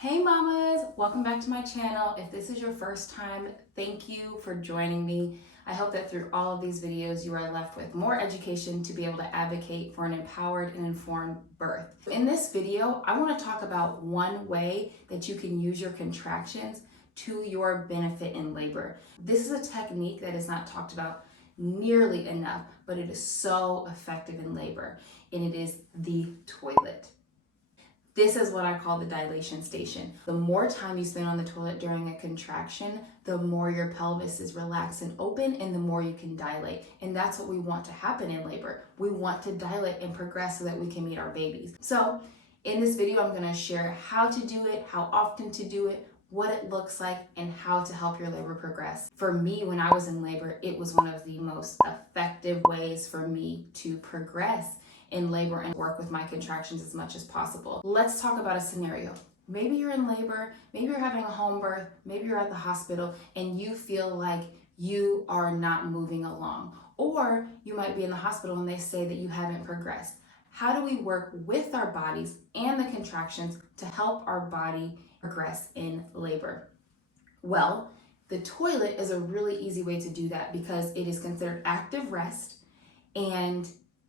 Hey mamas, welcome back to my channel. If this is your first time, thank you for joining me. I hope that through all of these videos you are left with more education to be able to advocate for an empowered and informed birth. In this video, I want to talk about one way that you can use your contractions to your benefit in labor. This is a technique that is not talked about nearly enough, but it is so effective in labor, and it is the toilet. This is what I call the dilation station. The more time you spend on the toilet during a contraction, the more your pelvis is relaxed and open and the more you can dilate. And that's what we want to happen in labor. We want to dilate and progress so that we can meet our babies. So in this video, I'm gonna share how to do it, how often to do it, what it looks like, and how to help your labor progress. For me, when I was in labor, it was one of the most effective ways for me to progress in labor and work with my contractions as much as possible. Let's talk about a scenario. Maybe you're in labor, maybe you're having a home birth, maybe you're at the hospital and you feel like you are not moving along. Or you might be in the hospital and they say that you haven't progressed. How do we work with our bodies and the contractions to help our body progress in labor? Well, the toilet is a really easy way to do that because it is considered active rest and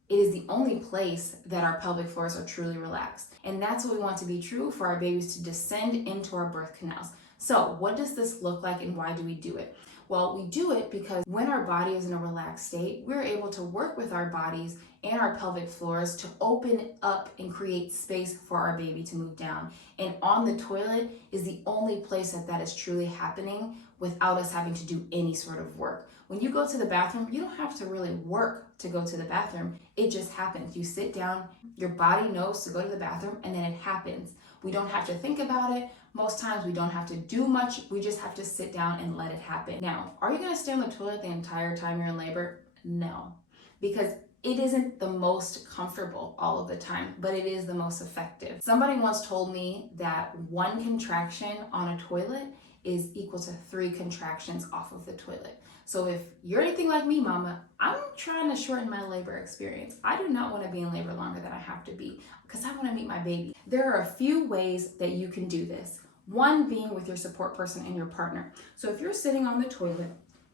it is the only place that our pelvic floors are truly relaxed. And that's what we want to be true for our babies to descend into our birth canals. So what does this look like and why do we do it? Well, we do it because when our body is in a relaxed state, we're able to work with our bodies and our pelvic floors to open up and create space for our baby to move down. And on the toilet is the only place that is truly happening without us having to do any sort of work. When you go to the bathroom, you don't have to really work to go to the bathroom. It just happens. You sit down, your body knows to go to the bathroom, and then it happens. We don't have to think about it. Most times we don't have to do much. We just have to sit down and let it happen. Now, are you gonna stay on the toilet the entire time you're in labor? No, because it isn't the most comfortable all of the time, but it is the most effective. Somebody once told me that one contraction on a toilet is equal to 3 contractions off of the toilet. So if you're anything like me, mama, I'm trying to shorten my labor experience. I do not want to be in labor longer than I have to be because I want to meet my baby. There are a few ways that you can do this. One being with your support person and your partner. So if you're sitting on the toilet,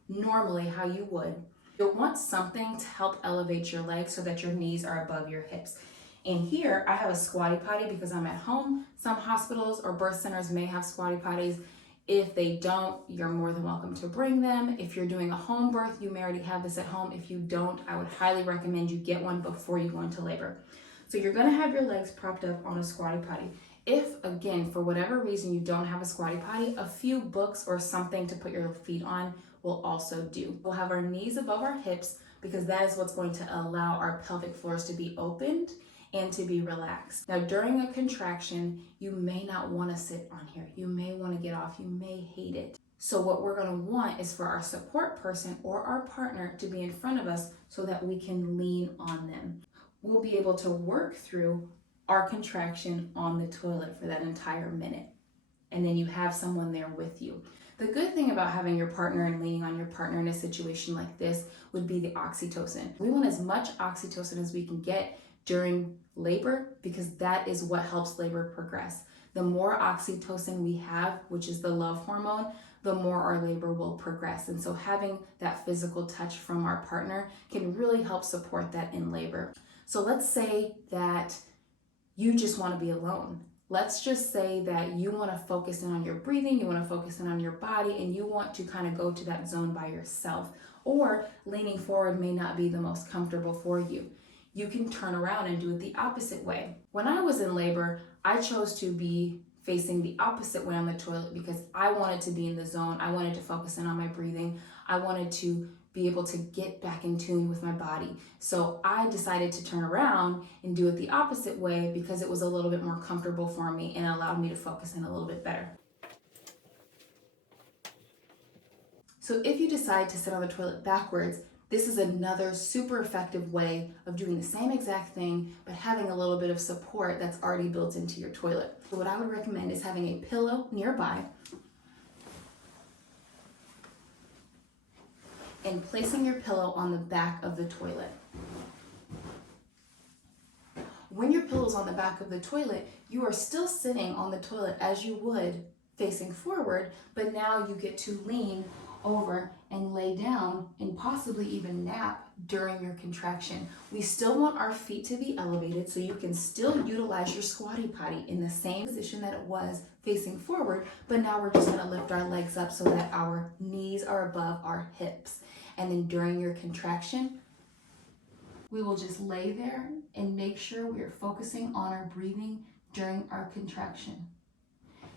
normally how you would, you'll want something to help elevate your legs so that your knees are above your hips. And here I have a squatty potty because I'm at home. Some hospitals or birth centers may have squatty potties. If they don't, you're more than welcome to bring them. If you're doing a home birth, you may already have this at home. If you don't, I would highly recommend you get one before you go into labor. So you're gonna have your legs propped up on a squatty potty. If, again, for whatever reason you don't have a squatty potty, a few books or something to put your feet on will also do. We'll have our knees above our hips because that is what's going to allow our pelvic floors to be opened and to be relaxed. Now, during a contraction, you may not want to sit on here. You may want to get off. You may hate it. So what we're going to want is for our support person or our partner to be in front of us so that we can lean on them. We'll be able to work through our contraction on the toilet for that entire minute. And then you have someone there with you. The good thing about having your partner and leaning on your partner in a situation like this would be the oxytocin. We want as much oxytocin as we can get during labor because that is what helps labor progress. The more oxytocin we have, which is the love hormone, the more our labor will progress. And so having that physical touch from our partner can really help support that in labor. So let's say that you just want to be alone. Let's just say that you want to focus in on your breathing, you want to focus in on your body, and you want to kind of go to that zone by yourself. Or leaning forward may not be the most comfortable for you. You can turn around and do it the opposite way. When I was in labor, I chose to be facing the opposite way on the toilet because I wanted to be in the zone. I wanted to focus in on my breathing. I wanted to be able to get back in tune with my body. So I decided to turn around and do it the opposite way because it was a little bit more comfortable for me and allowed me to focus in a little bit better. So if you decide to sit on the toilet backwards, this is another super effective way of doing the same exact thing, but having a little bit of support that's already built into your toilet. So what I would recommend is having a pillow nearby and placing your pillow on the back of the toilet. When your pillow's on the back of the toilet, you are still sitting on the toilet as you would facing forward, but now you get to lean over and lay down and possibly even nap during your contraction. We still want our feet to be elevated so you can still utilize your squatty potty in the same position that it was facing forward, but now we're just going to lift our legs up so that our knees are above our hips. And then during your contraction, we will just lay there and make sure we are focusing on our breathing during our contraction.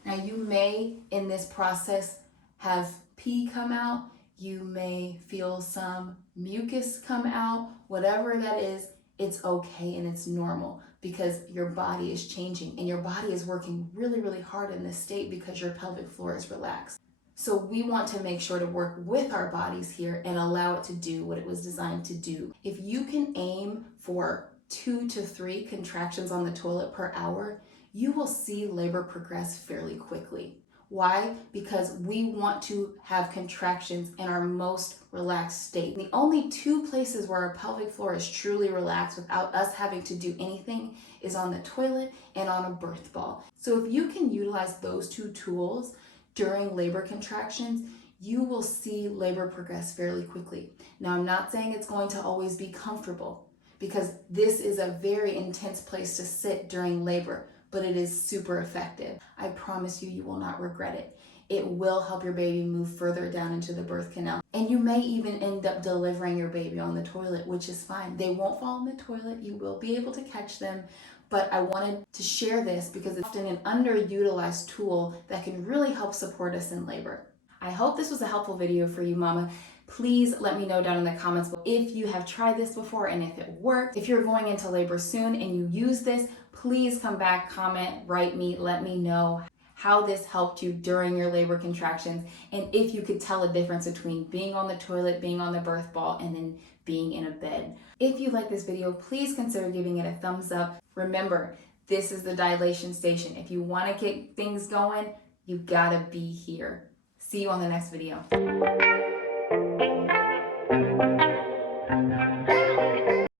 Now you may, in this process, have pee come out, you may feel some mucus come out, whatever that is, it's okay and it's normal because your body is changing and your body is working really, really hard in this state because your pelvic floor is relaxed. So we want to make sure to work with our bodies here and allow it to do what it was designed to do. If you can aim for 2 to 3 contractions on the toilet per hour, you will see labor progress fairly quickly. Why? Because we want to have contractions in our most relaxed state. The only 2 places where our pelvic floor is truly relaxed without us having to do anything is on the toilet and on a birth ball. So if you can utilize those 2 tools during labor contractions, you will see labor progress fairly quickly. Now, I'm not saying it's going to always be comfortable because this is a very intense place to sit during labor, but it is super effective. I promise you, you will not regret it. It will help your baby move further down into the birth canal. And you may even end up delivering your baby on the toilet, which is fine. They won't fall in the toilet. You will be able to catch them. But I wanted to share this because it's often an underutilized tool that can really help support us in labor. I hope this was a helpful video for you, mama. Please let me know down in the comments if you have tried this before and if it worked. If you're going into labor soon and you use this, please come back, comment, write me, let me know how this helped you during your labor contractions and if you could tell a difference between being on the toilet, being on the birth ball, and then being in a bed. If you like this video, please consider giving it a thumbs up. Remember, this is the dilation station. If you want to get things going, you gotta be here. See you on the next video.